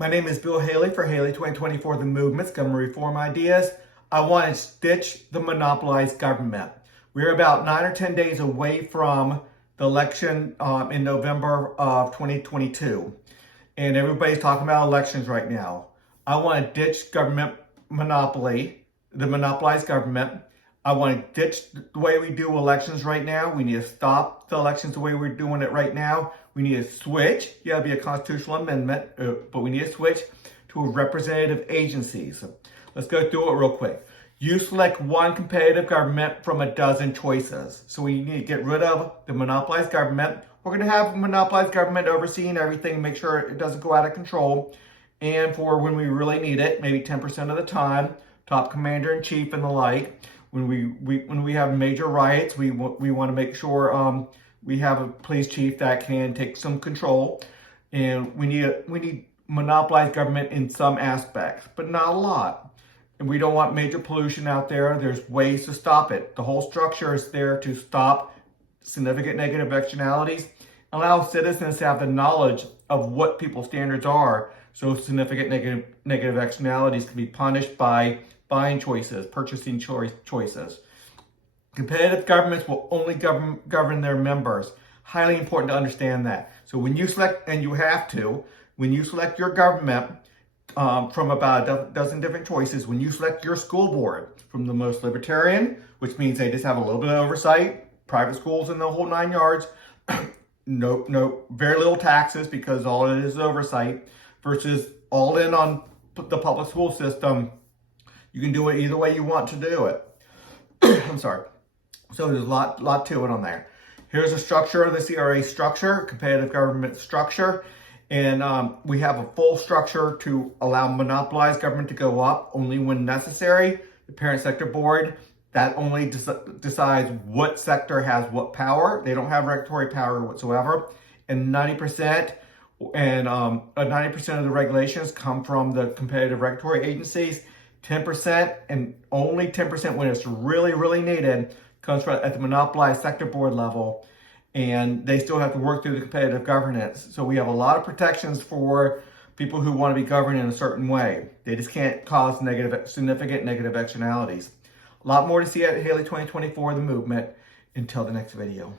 My name is Bill Haley for Haley 2024, The Movement's Government Reform Ideas. I want to ditch the monopolized government. We're about 9 or 10 days away from the election in November of 2022. And everybody's talking about elections right now. I want to ditch government monopoly, the monopolized government. I want to ditch the way we do elections right now. We need to stop the elections the way we're doing it right now. We need to switch. Yeah, it'll be a constitutional amendment, but we need to switch to a representative agencies. Let's go through it real quick. You select one competitive government from a dozen choices. So we need to get rid of the monopolized government. We're going to have monopolized government overseeing everything, make sure it doesn't go out of control. And for when we really need it, maybe 10% of the time, top commander-in-chief and the like. When we have major riots, we want to make sure we have a police chief that can take some control, and we need monopolized government in some aspects, but not a lot. And we don't want major pollution out there. There's ways to stop it. The whole structure is there to stop significant negative externalities, allow citizens to have the knowledge of what people's standards are, so significant negative externalities can be punished by buying choices, purchasing choices. Competitive governments will only govern their members. Highly important to understand that. So when you select, and you have to, when you select your government from about a dozen different choices, when you select your school board from the most libertarian, which means they just have a little bit of oversight, private schools in the whole 9 yards, no, very little taxes because all it is oversight, versus all in on the public school system. You can do it either way you want to do it. I'm sorry. So there's a lot to it on there. Here's the structure of the CRA structure, competitive government structure. And we have a full structure to allow monopolized government to go up only when necessary. The parent sector board, that only decides what sector has what power. They don't have regulatory power whatsoever. And 90% of the regulations come from the competitive regulatory agencies. 10%, and only 10% when it's really, really needed, comes from at the monopolized sector board level, and they still have to work through the competitive governance. So we have a lot of protections for people who want to be governed in a certain way. They just can't cause significant negative externalities. A lot more to see at Haley 2024, The Movement. Until the next video.